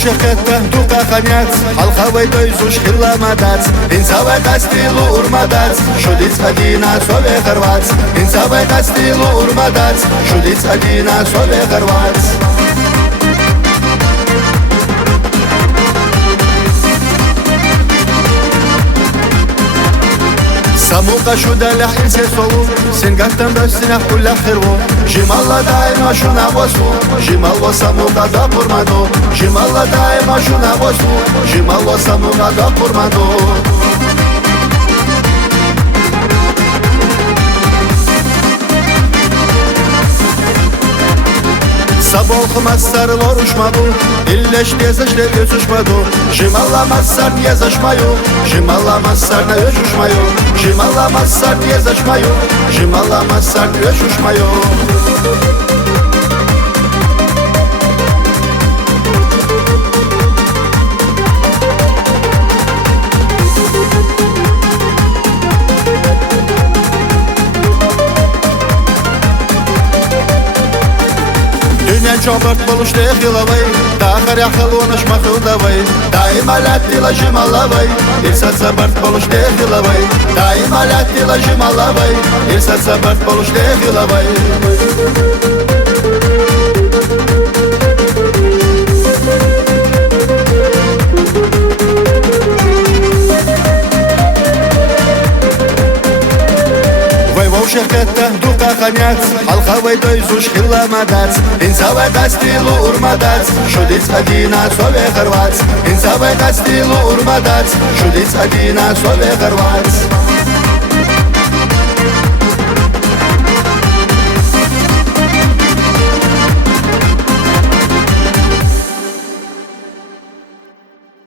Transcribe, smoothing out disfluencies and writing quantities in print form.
шехетта дука ханяц, алхавай той зушхила мадац, инсавай кастилу урмадац, шудиц адина сове харвац, инсавай кастилу урмадац, шудиц адина сове харвац. Самука шудаля хилсе солу, сингактан да синах кулля хирву, жималла дайма шуна восу, жималла самука да пурмаду, жималла дайма шуна восу, жималла самука да пурмаду. Sabol xmasar loruşmadı, illeş yezaşle gözüşmadı, jimalamazsar yezaşmayu, jimalamazsar ne öşüşmayu, jimalamazsar yezaşmayu, jimalamazsar ne öşüşmayu. Чобарт болуш техилавай, дахар яхалунаш махудавай, даима латтила жималавай, ирсат забарт болуш техилавай, даима латтила жималавай, ирсат забарт болуш техилавай. Шехетта дука ханяц, алхавай той зушхила мадац, инсавай кастилу урмадац, шудиц адина сове харвац, инсавай кастилу урмадац, шудиц адина сове харвац.